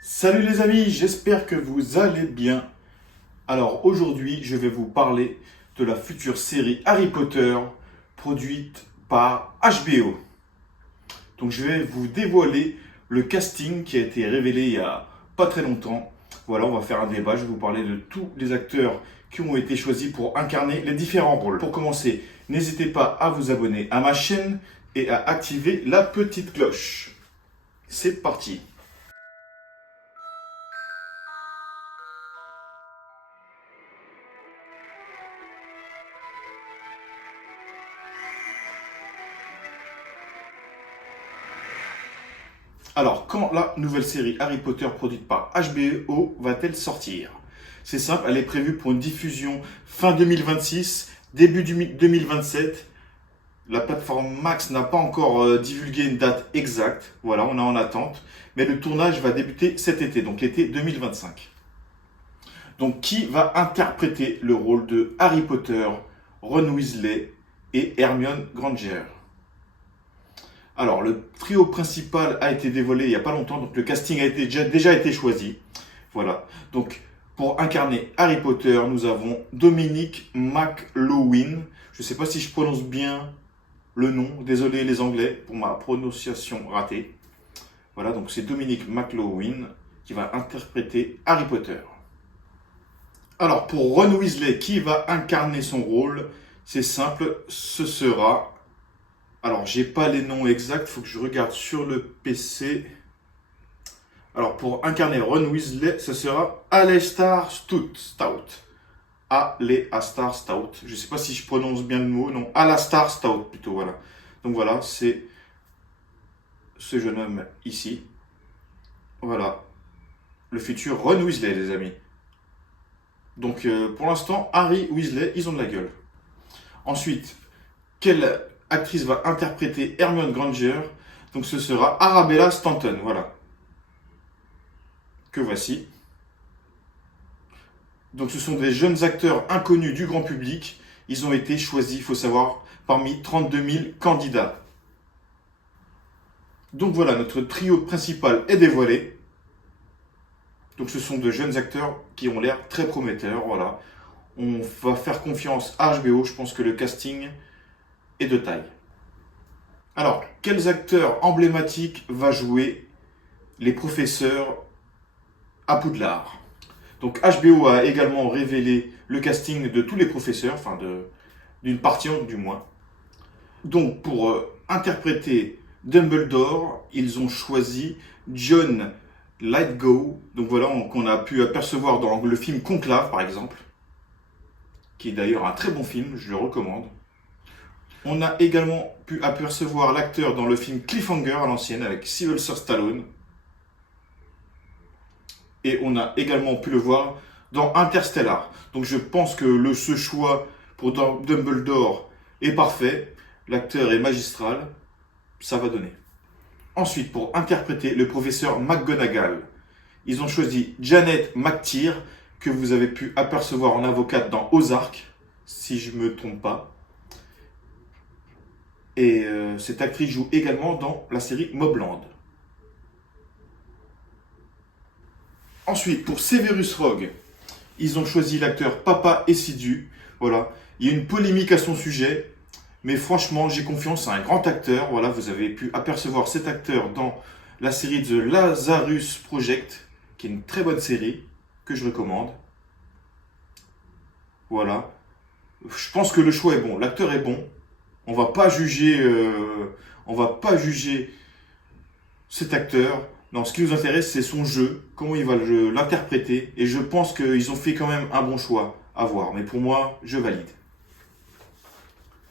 Salut les amis, j'espère que vous allez bien. Alors aujourd'hui, je vais vous parler de la future série Harry Potter produite par HBO. Donc je vais vous dévoiler le casting qui a été révélé il y a pas très longtemps. Voilà, on va faire un débat, je vais vous parler de tous les acteurs qui ont été choisis pour incarner les différents rôles. Pour commencer, n'hésitez pas à vous abonner à ma chaîne et à activer la petite cloche. C'est parti. Alors, quand la nouvelle série Harry Potter produite par HBO va-t-elle sortir? C'est simple, elle est prévue pour une diffusion fin 2026, début 2027. La plateforme Max n'a pas encore divulgué une date exacte. Voilà, on est en attente. Mais le tournage va débuter cet été, donc l'été 2025. Donc, qui va interpréter le rôle de Harry Potter, Ron Weasley et Hermione Granger? Alors, le trio principal a été dévoilé il n'y a pas longtemps, donc le casting a déjà été choisi. Voilà. Donc, pour incarner Harry Potter, nous avons Dominic McLoughlin. Je ne sais pas si je prononce bien le nom. Désolé les Anglais pour ma prononciation ratée. Voilà, donc c'est Dominic McLoughlin qui va interpréter Harry Potter. Alors, pour Ron Weasley, qui va incarner son rôle, c'est simple, ce sera... Alors, j'ai pas les noms exacts, il faut que je regarde sur le PC. Alors, pour incarner Ron Weasley, ce sera Aleister Stout. Aleister Stout. Je sais pas si je prononce bien le mot, non. Aleister Stout, plutôt, voilà. Donc voilà, c'est ce jeune homme ici. Voilà. Le futur Ron Weasley, les amis. Donc, pour l'instant, Harry Weasley, ils ont de la gueule. Ensuite, quelle actrice va interpréter Hermione Granger? Donc ce sera Arabella Stanton, voilà. Que voici. Donc ce sont des jeunes acteurs inconnus du grand public. Ils ont été choisis, il faut savoir, parmi 32 000 candidats. Donc voilà, notre trio principal est dévoilé. Donc ce sont de jeunes acteurs qui ont l'air très prometteurs, voilà. On va faire confiance à HBO, je pense que le casting est de taille. Alors, quels acteurs emblématiques va jouer les professeurs à Poudlard? Donc HBO a également révélé le casting de tous les professeurs, enfin d'une partie du moins. Donc pour interpréter Dumbledore, ils ont choisi John Lithgow, donc voilà, qu'on a pu apercevoir dans le film Conclave par exemple, qui est d'ailleurs un très bon film, je le recommande. On a également pu apercevoir l'acteur dans le film Cliffhanger à l'ancienne avec Sylvester Stallone. Et on a également pu le voir dans Interstellar. Donc je pense que ce choix pour Dumbledore est parfait. L'acteur est magistral. Ça va donner. Ensuite, pour interpréter le professeur McGonagall, ils ont choisi Janet McTeer, que vous avez pu apercevoir en avocate dans Ozark, si je ne me trompe pas. Et cette actrice joue également dans la série Mobland. Ensuite, pour Severus Rogue, ils ont choisi l'acteur Papa Essidu. Voilà, il y a une polémique à son sujet, mais franchement, j'ai confiance à un grand acteur. Voilà, vous avez pu apercevoir cet acteur dans la série The Lazarus Project, qui est une très bonne série que je recommande. Voilà, je pense que le choix est bon, l'acteur est bon. On va pas juger, on va pas juger cet acteur. Non, ce qui nous intéresse, c'est son jeu, comment il va l'interpréter. Et je pense qu'ils ont fait quand même un bon choix à voir. Mais pour moi, je valide.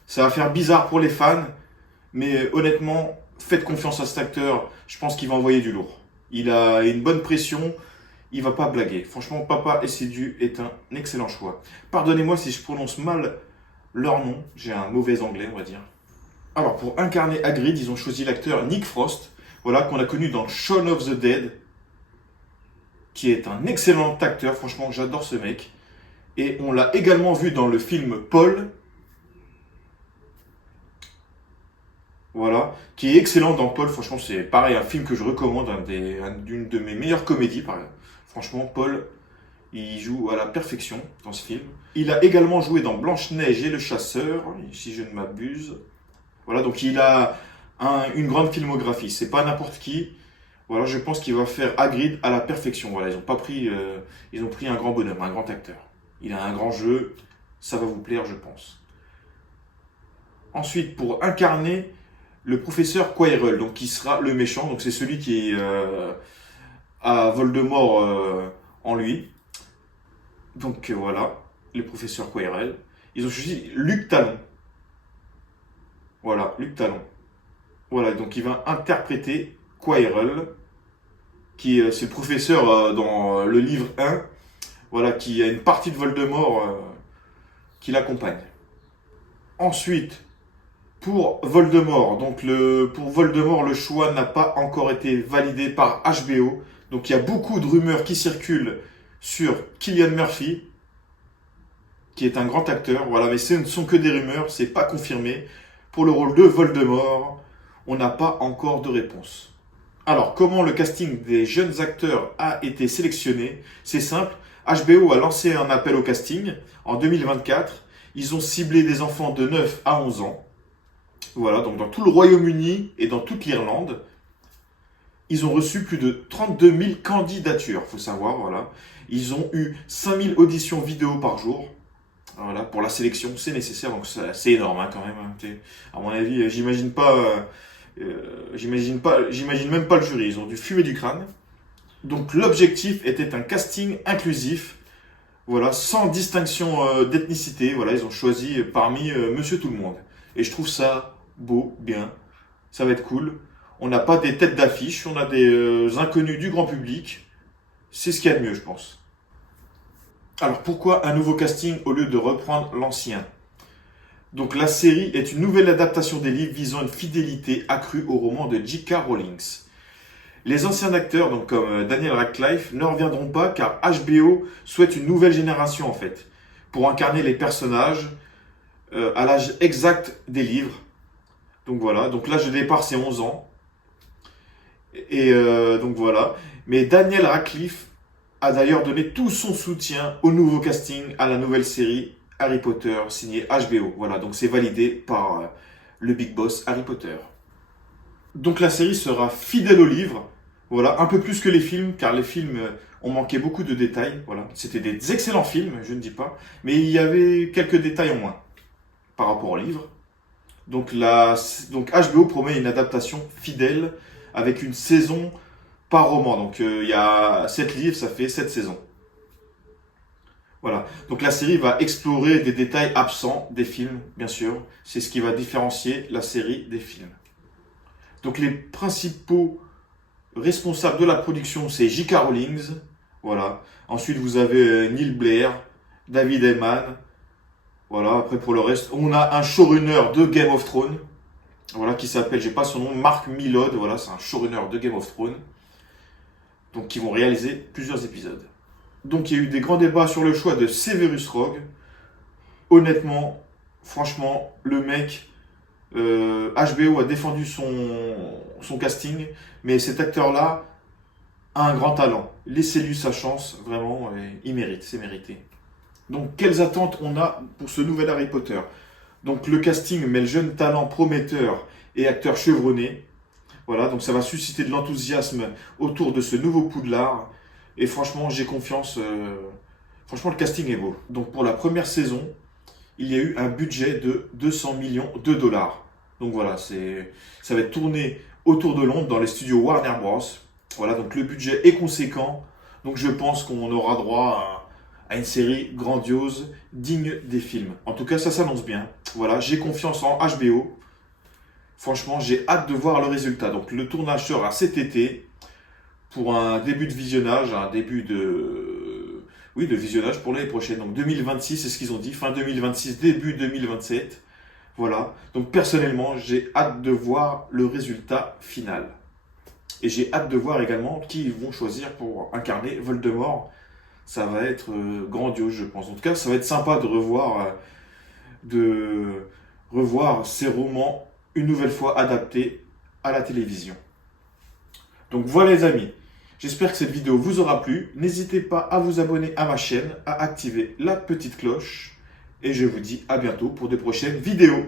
Ça va faire bizarre pour les fans, mais honnêtement, faites confiance à cet acteur. Je pense qu'il va envoyer du lourd. Il a une bonne pression, il va pas blaguer. Franchement, Papa Essidu est un excellent choix. Pardonnez-moi si je prononce mal leur nom, j'ai un mauvais anglais, on va dire. Alors, pour incarner Hagrid, ils ont choisi l'acteur Nick Frost, voilà, qu'on a connu dans Shaun of the Dead, qui est un excellent acteur, franchement, j'adore ce mec. Et on l'a également vu dans le film Paul. Voilà, qui est excellent dans Paul. Franchement, c'est pareil, un film que je recommande, d'une de mes meilleures comédies. Franchement, Paul, il joue à la perfection dans ce film. Il a également joué dans Blanche-Neige et le Chasseur, si je ne m'abuse. Voilà, donc il a une grande filmographie. C'est pas n'importe qui. Voilà, je pense qu'il va faire Hagrid à la perfection. Voilà, ils ont pris un grand bonhomme, un grand acteur. Il a un grand jeu, ça va vous plaire, je pense. Ensuite, pour incarner le professeur Quirrell, donc qui sera le méchant, donc c'est celui qui a Voldemort en lui. Donc voilà, le professeur Quirrell. Ils ont choisi Luc Talon. Voilà, Luc Talon. Voilà, donc il va interpréter Quirrell, c'est le professeur dans le livre 1, voilà, qui a une partie de Voldemort qui l'accompagne. Ensuite, pour Voldemort, pour Voldemort, le choix n'a pas encore été validé par HBO. Donc il y a beaucoup de rumeurs qui circulent sur Cillian Murphy, qui est un grand acteur, voilà, mais ce ne sont que des rumeurs, c'est pas confirmé. Pour le rôle de Voldemort, on n'a pas encore de réponse. Alors, comment le casting des jeunes acteurs a été sélectionné? C'est simple, HBO a lancé un appel au casting en 2024. Ils ont ciblé des enfants de 9 à 11 ans. Voilà, donc dans tout le Royaume-Uni et dans toute l'Irlande. Ils ont reçu plus de 32 000 candidatures, faut savoir, voilà. Ils ont eu 5 000 auditions vidéo par jour. Voilà, pour la sélection, c'est nécessaire, donc c'est énorme quand même. À mon avis, j'imagine même pas le jury. Ils ont dû fumer du crâne. Donc l'objectif était un casting inclusif, voilà, sans distinction d'ethnicité. Voilà, ils ont choisi parmi Monsieur Tout le Monde. Et je trouve ça beau, bien. Ça va être cool. On n'a pas des têtes d'affiche, on a des inconnus du grand public. C'est ce qu'il y a de mieux, je pense. Alors pourquoi un nouveau casting au lieu de reprendre l'ancien? Donc la série est une nouvelle adaptation des livres visant une fidélité accrue au roman de J.K. Rowling. Les anciens acteurs, donc comme Daniel Radcliffe, ne reviendront pas car HBO souhaite une nouvelle génération en fait, pour incarner les personnages à l'âge exact des livres. Donc voilà, donc l'âge de départ c'est 11 ans. Et donc voilà. Mais Daniel Radcliffe a d'ailleurs donné tout son soutien au nouveau casting, à la nouvelle série Harry Potter signée HBO. Voilà, donc c'est validé par le big boss Harry Potter. Donc la série sera fidèle au livre, voilà, un peu plus que les films, car les films ont manqué beaucoup de détails. Voilà, c'était des excellents films, je ne dis pas, mais il y avait quelques détails en moins par rapport au livre. Donc HBO promet une adaptation fidèle avec une saison par roman. Donc il y a 7 livres, ça fait 7 saisons. Voilà. Donc la série va explorer des détails absents des films, bien sûr. C'est ce qui va différencier la série des films. Donc les principaux responsables de la production, c'est J.K. Rowling. Voilà. Ensuite, vous avez Neil Blair, David Heyman. Voilà. Après, pour le reste, on a un showrunner de Game of Thrones. Voilà, qui s'appelle, j'ai pas son nom, Mark Millod. Voilà, c'est un showrunner de Game of Thrones. Donc, qui vont réaliser plusieurs épisodes. Donc, il y a eu des grands débats sur le choix de Severus Rogue. Honnêtement, franchement, le mec, HBO a défendu son casting, mais cet acteur-là a un grand talent. Laissez-lui sa chance, vraiment, il mérite, c'est mérité. Donc, quelles attentes on a pour ce nouvel Harry Potter? Donc, le casting met le jeune talent prometteur et acteur chevronné. Voilà, donc ça va susciter de l'enthousiasme autour de ce nouveau Poudlard. Et franchement, j'ai confiance. Franchement, le casting est beau. Donc, pour la première saison, il y a eu un budget de 200 millions de dollars. Donc voilà, ça va être tourné autour de Londres dans les studios Warner Bros. Voilà, donc le budget est conséquent. Donc je pense qu'on aura droit à une série grandiose, digne des films. En tout cas, ça s'annonce bien. Voilà, j'ai confiance en HBO. Franchement, j'ai hâte de voir le résultat. Donc le tournage sera cet été pour un début de visionnage, de visionnage pour l'année prochaine. Donc 2026, c'est ce qu'ils ont dit, fin 2026, début 2027. Voilà. Donc personnellement, j'ai hâte de voir le résultat final. Et j'ai hâte de voir également qui ils vont choisir pour incarner Voldemort. Ça va être grandiose, je pense. En tout cas, ça va être sympa de revoir ces romans une nouvelle fois adapté à la télévision. Donc voilà les amis, j'espère que cette vidéo vous aura plu. N'hésitez pas à vous abonner à ma chaîne, à activer la petite cloche. Et je vous dis à bientôt pour de prochaines vidéos.